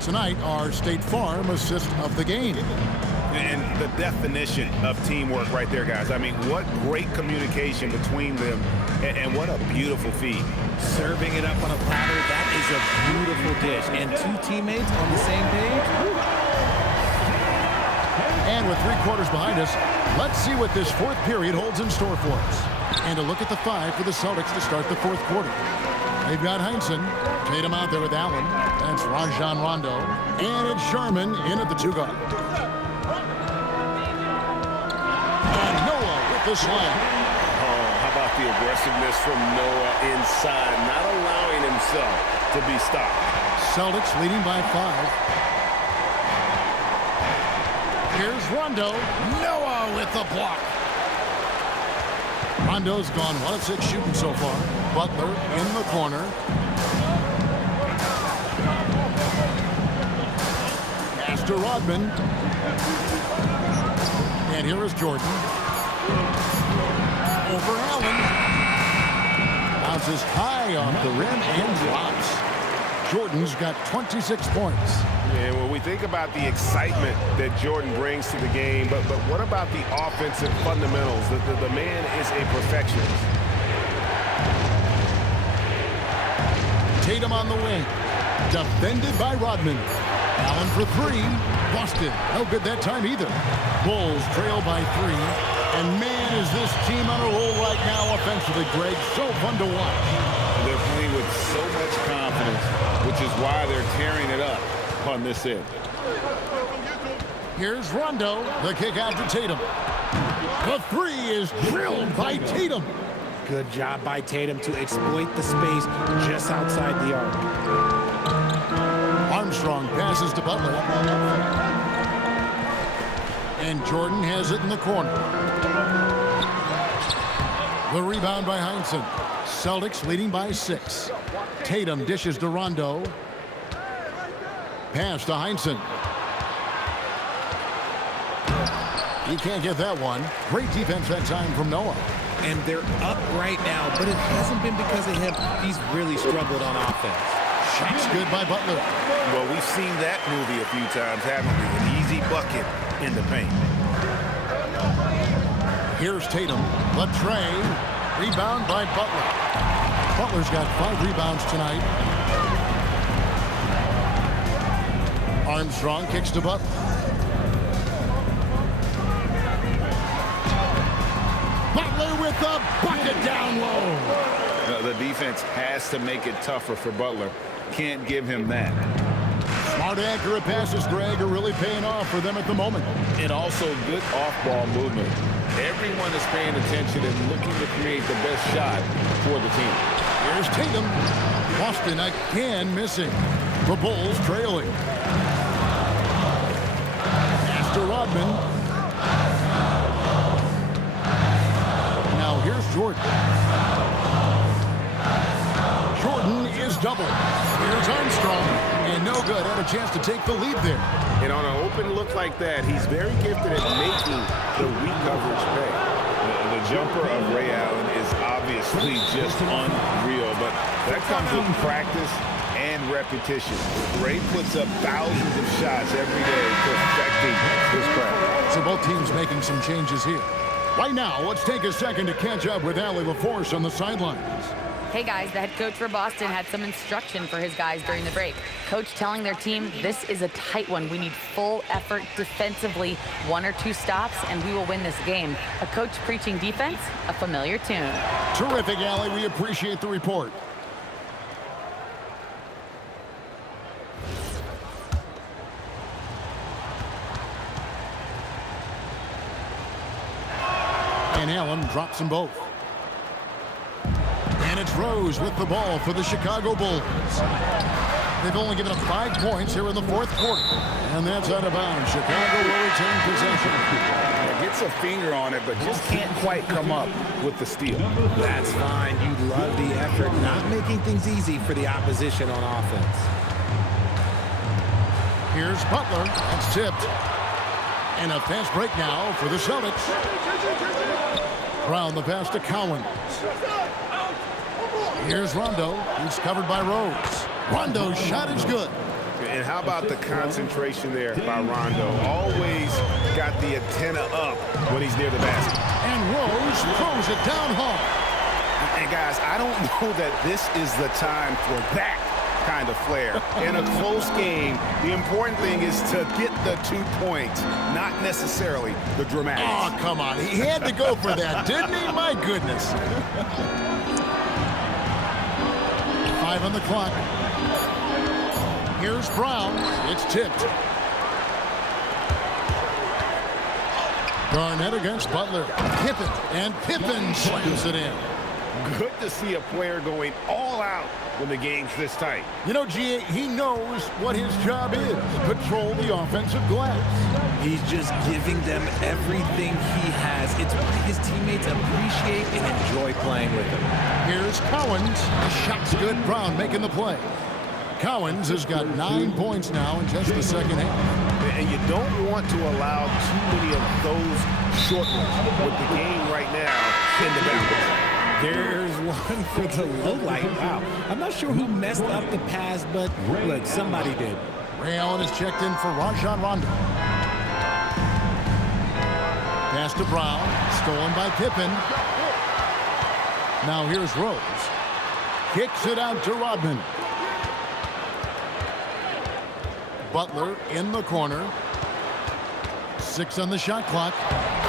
And tonight, our State Farm assist of the game. And the definition of teamwork right there, guys. I mean, what great communication between them, and what a beautiful feed. Serving it up on a platter, that is a beautiful dish. And two teammates on the same page. And with 3 quarters behind us, let's see what this fourth period holds in store for us. And a look at the 5 for the Celtics to start the fourth quarter. They've got Heinsohn, Tatum out there with Allen. That's Rajon Rondo. And it's Sharman in at the 2 guard. And Noah with the slam. Oh, how about the aggressiveness from Noah inside, not allowing himself to be stopped. Celtics leading by 5. Here's Rondo. Noah with the block. Rondo's gone 1 of 6 shooting so far. Butler in the corner. Pass to Rodman. And here is Jordan. Over Allen. Bounces high off the rim and drops. Jordan's got 26 points. And when we think about the excitement that Jordan brings to the game, but what about the offensive fundamentals? The man is a perfectionist. Tatum on the wing. Defended by Rodman. Allen for 3. Boston. No good that time either. Bulls trail by 3. And man, is this team on a roll right now offensively, Greg. So fun to watch. They're playing with so much confidence, which is why they're tearing it up on this end. Here's Rondo. The kick out to Tatum. The 3 is drilled by Tatum. Good job by Tatum to exploit the space just outside the arc. Armstrong passes to Butler. And Jordan has it in the corner. The rebound by Heinsohn. Celtics leading by 6. Tatum dishes to Rondo. Pass to Heinsohn. He can't get that one. Great defense that time from Noah. And they're up right now, but it hasn't been because of him. He's really struggled on offense. Shot's good by Butler. Well, we've seen that movie a few times, haven't we? An easy bucket in the paint. Here's Tatum. The tray. Rebound by Butler. Butler's got 5 rebounds tonight. Armstrong kicks to Butler. Butler with the bucket down low. The defense has to make it tougher for Butler. Can't give him that. Smart, accurate passes, Greg, are really paying off for them at the moment. And also good off-ball movement. Everyone is paying attention and looking to create the best shot for the team. Here's Tatum. Boston again missing. The Bulls trailing. Pass to Rodman. Now here's Jordan. Jordan is doubled. Here's Armstrong. And no good. Had a chance to take the lead there. And on an open look like that, he's very gifted at making the weak coverage pay. The jumper of Ray Allen is obviously just unreal, but that comes with practice and repetition. Ray puts up thousands of shots every day perfecting his craft. So both teams making some changes here. Right now, let's take a second to catch up with Allie LaForce on the sidelines. Hey guys, the head coach for Boston had some instruction for his guys during the break. Coach telling their team, this is a tight one. We need full effort defensively, 1 or 2 stops, and we will win this game. A coach preaching defense, a familiar tune. Terrific, Allie. We appreciate the report. And Allen drops them both. And it's Drose with the ball for the Chicago Bulls. They've only given up 5 points here in the fourth quarter. And that's out of bounds. Chicago will retain possession. Gets a finger on it, but just can't quite come up with the steal. That's fine. You love the effort, not making things easy for the opposition on offense. Here's Butler. That's tipped. And a fast break now for the Celtics. Brown the pass to Cowan. Here's Rondo. He's covered by Rose. Rondo's shot is good. And how about the concentration there by Rondo? Always got the antenna up when he's near the basket. And Rose throws it down hard. And guys, I don't know that this is the time for that kind of flair. In a close game, the important thing is to get the 2 points, not necessarily the dramatics. Oh, come on. He had to go for that, didn't he? My goodness. 5 on the clock. Here's Brown. It's tipped. Garnett against Butler. Pippen. And Pippen slams it in. Good to see a player going all out when the game's this tight. You know, G.A., he knows what his job is. Control the offensive glass. He's just giving them everything he has. It's why his teammates appreciate and enjoy playing with him. Here's Cowens. The shot's good. Brown making the play. Cowens has got 9 points now in just the second half. And you don't want to allow too many of those short ones with the game right now in the balance. There's one for the low light. Wow. I'm not sure who messed up the pass, but look, somebody did. Ray Allen is checked in for Rajon Rondo. Pass to Brown. Stolen by Pippen. Now here's Rose. Kicks it out to Rodman. Butler in the corner. 6 on the shot clock.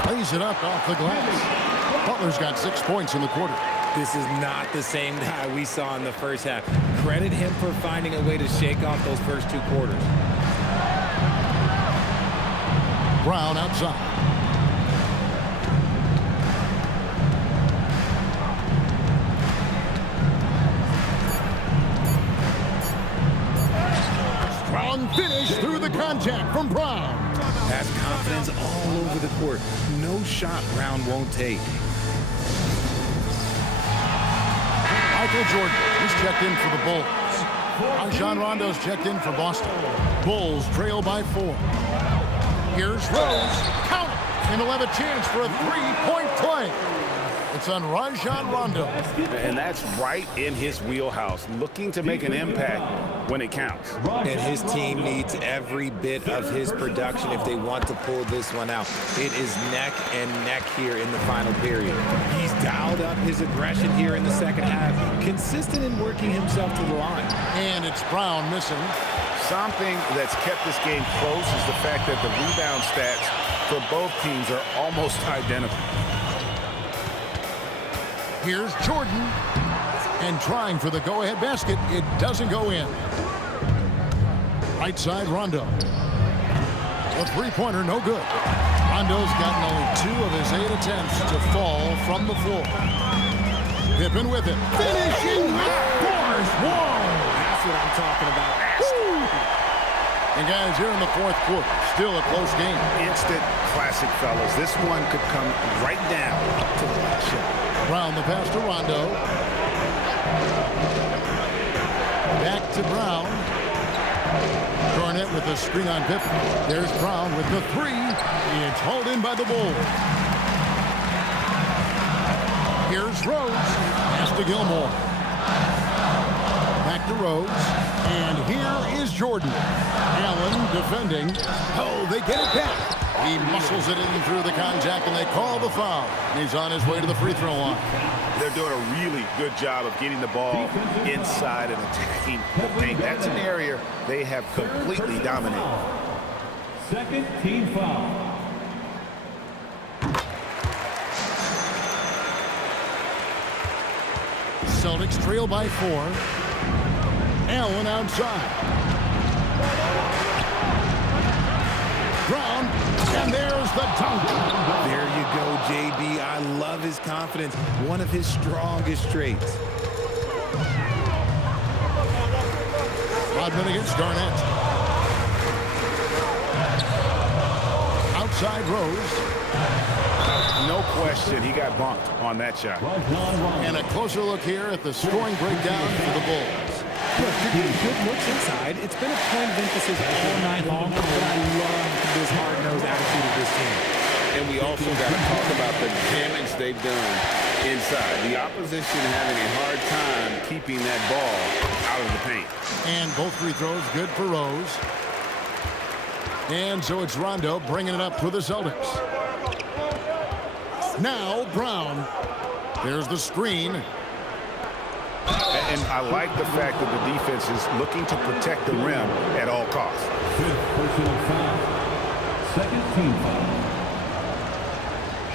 Lays it up off the glass. Butler's got 6 points in the quarter. This is not the same guy we saw in the first half. Credit him for finding a way to shake off those first 2 quarters. Brown outside. Strong finish through the contact from Brown. Has confidence all over the court. No shot Brown won't take. Michael Jordan is checked in for the Bulls. Rajon Rondo's checked in for Boston. Bulls trail by 4. Here's Rose. Count it. And he'll have a chance for a 3-point play. It's on Rajon Rondo. And that's right in his wheelhouse, looking to make an impact when it counts. And his team needs every bit of his production if they want to pull this one out. It is neck and neck here in the final period. He's dialed up his aggression here in the second half, consistent in working himself to the line. And it's Brown missing. Something that's kept this game close is the fact that the rebound stats for both teams are almost identical. Here's Jordan. And trying for the go-ahead basket. It doesn't go in. Right side, Rondo. A three-pointer, no good. Rondo's gotten only 2 of his 8 attempts to fall from the floor. Pippen with it. Finishing with force. Whoa! That's what I'm talking about. Woo! And guys, here in the 4th quarter, still a close game. Instant classic, fellas. This one could come right down to the last shot. Brown the pass to Rondo. Back to Brown. Garnett with the screen on Pippen. There's Brown with the 3. It's hauled in by the Bulls. Here's Rose. Pass to Gilmore. Back to Rose. And here is Jordan. Allen defending. Oh, they get it back. He muscles it in through the contact, and they call the foul. And he's on his way to the free throw line. They're doing a really good job of getting the ball inside and attacking the paint. That's an area they have completely dominated. Second team foul. Celtics trail by 4. Allen outside. Brown, and there's the dunk. There you go, JB. I love his confidence. One of his strongest traits. Rodman against Garnett. Outside Rose. No question, he got bumped on that shot. And a closer look here at the scoring breakdown for the Bulls. Look, you're getting good looks inside. It's been a point of emphasis all night long, but I love this hard-nosed attitude of this team. And we also got to talk about the damage they've done inside. The opposition having a hard time keeping that ball out of the paint. And both free throws good for Rose. And so it's Rondo bringing it up for the Celtics. Now Brown. There's the screen. And I like the fact that the defense is looking to protect the rim at all costs. Fifth personal foul. Second team foul.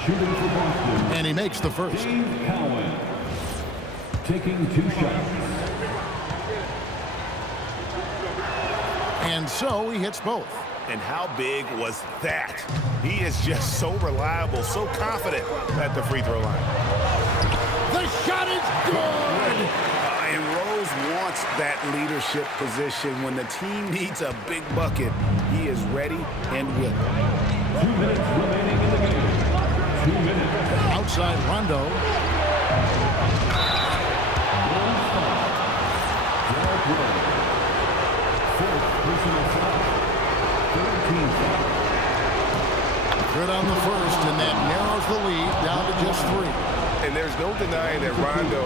Shooting for Boston. And he makes the first. Dave Cowan. Taking 2 shots. And so he hits both. And how big was that? He is just so reliable, so confident at the free throw line. The shot is good! And Rose wants that leadership position. When the team needs a big bucket, he is ready and willing. 2 minutes remaining in the game. 2 minutes. Outside Rondo. Fourth personal foul. Good on the first, and that narrows the lead down to just 3. And there's no denying that Rondo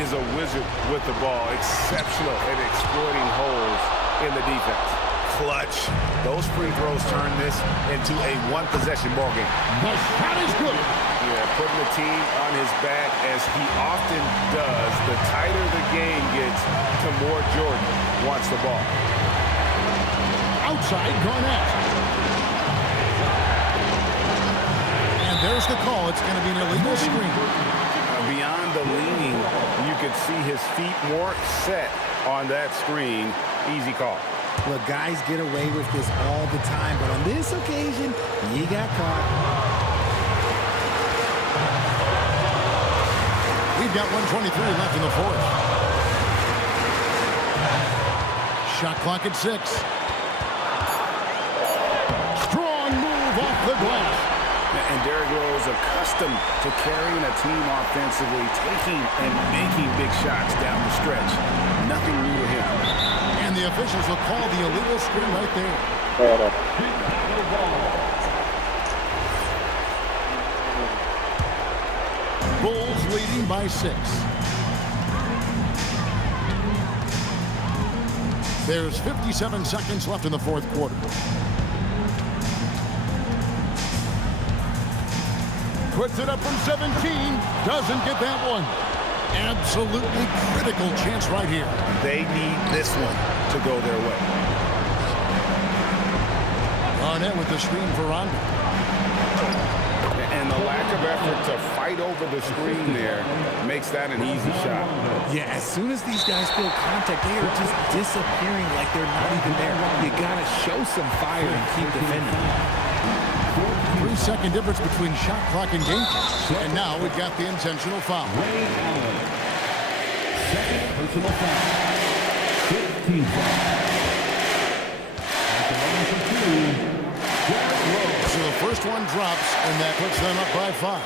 is a wizard with the ball. Exceptional at exploiting holes in the defense. Clutch. Those free throws turn this into a one-possession ball game. The shot is good. Yeah, putting the team on his back as he often does. The tighter the game gets, the more Jordan wants the ball. Outside Garnett. And there's the call. It's going to be an illegal screen. Beyond the leaning, you could see his feet more set on that screen. Easy call. Look, guys get away with this all the time, but on this occasion, he got caught. We've got 1:23 left in the fourth. Shot clock at 6. Strong move off the glass. And Derrick Rose accustomed to carrying a team offensively, taking and making big shots down the stretch. Nothing new to him. And the officials will call the illegal screen right there. Bulls leading by 6. There's 57 seconds left in the fourth quarter. Puts it up from 17. Doesn't get that one. Absolutely critical chance right here. They need this one to go their way. Garnett with the screen for Rondo. And the lack of effort to fight over the screen there makes that an easy shot. Yeah, as soon as these guys feel contact, they are just disappearing like they're not even there. You got to show some fire and keep defending. 3-second difference between shot clock and game clock. And now we've got the intentional foul. Second personal foul. 15 foul. So the first one drops, and that puts them up by 5.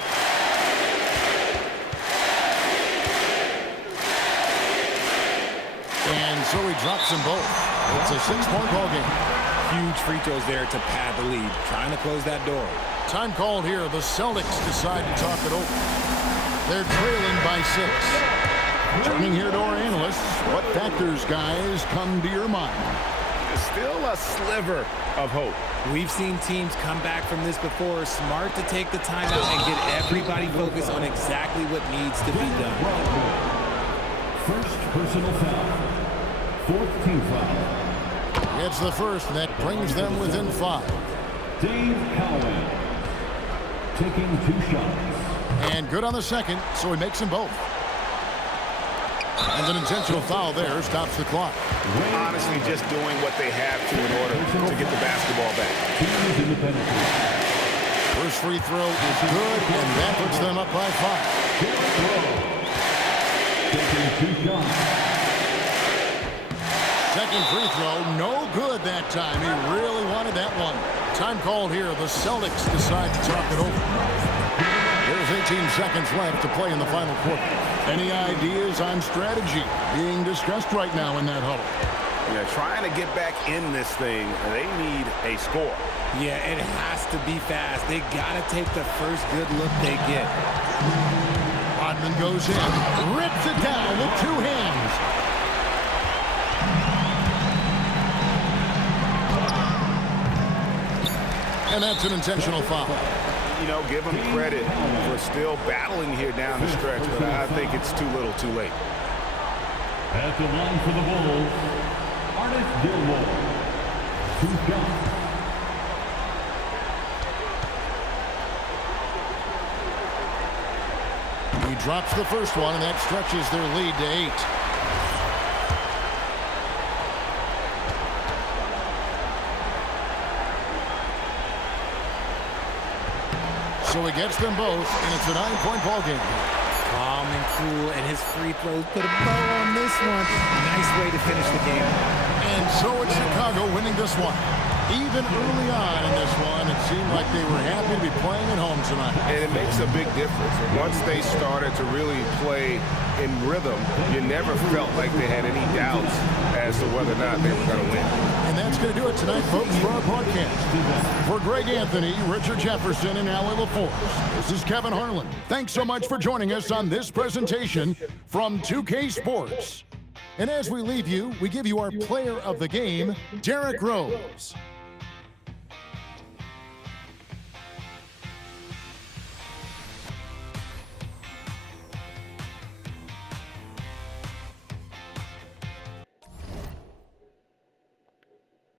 And so he drops them both. It's a 6-point ball game. Huge free throws there to pad the lead, trying to close that door. Time called here. The Celtics decide to talk it over. They're trailing by 6. Turning here to our analysts, what factors, guys, come to your mind? Still a sliver of hope. We've seen teams come back from this before. Smart to take the time out and get everybody focused on exactly what needs to be done. First personal foul. Fourth team foul. It's the first, and that brings them within 5. Dave Cowan taking 2 shots. And good on the second, so he makes them both. And an intentional foul there stops the clock. Honestly, just doing what they have to in order to get the basketball back. First free throw is good, and that puts them up by 5. Taking 2 shots. Second free throw, no good that time. He really wanted that one. Time called here. The Celtics decide to talk it over. There's 18 seconds left to play in the final quarter. Any ideas on strategy being discussed right now in that huddle? Yeah, trying to get back in this thing, they need a score. Yeah, it has to be fast. They got to take the first good look they get. A Rodman goes in, rips it down with two hands. And that's an intentional foul. You know, give him credit for still battling here down the stretch, but I think it's too little too late. At the line for the Bulls, Artist Gilmore. 2 shots. He drops the first one, and that stretches their lead to 8. So he gets them both, and it's a 9-point ball game. Calm and cool, and his free throws put a bow on this one. Nice way to finish the game. And so it's Chicago winning this one. Even early on in this one, it seemed like they were happy to be playing at home tonight. And it makes a big difference. Once they started to really play in rhythm, you never felt like they had any doubts as to whether or not they were going to win. And that's going to do it tonight, folks, for our broadcast. For Greg Anthony, Richard Jefferson, and Allie LaForce, this is Kevin Harlan. Thanks so much for joining us on this presentation from 2K Sports. And as we leave you, we give you our player of the game, Derrick Rose.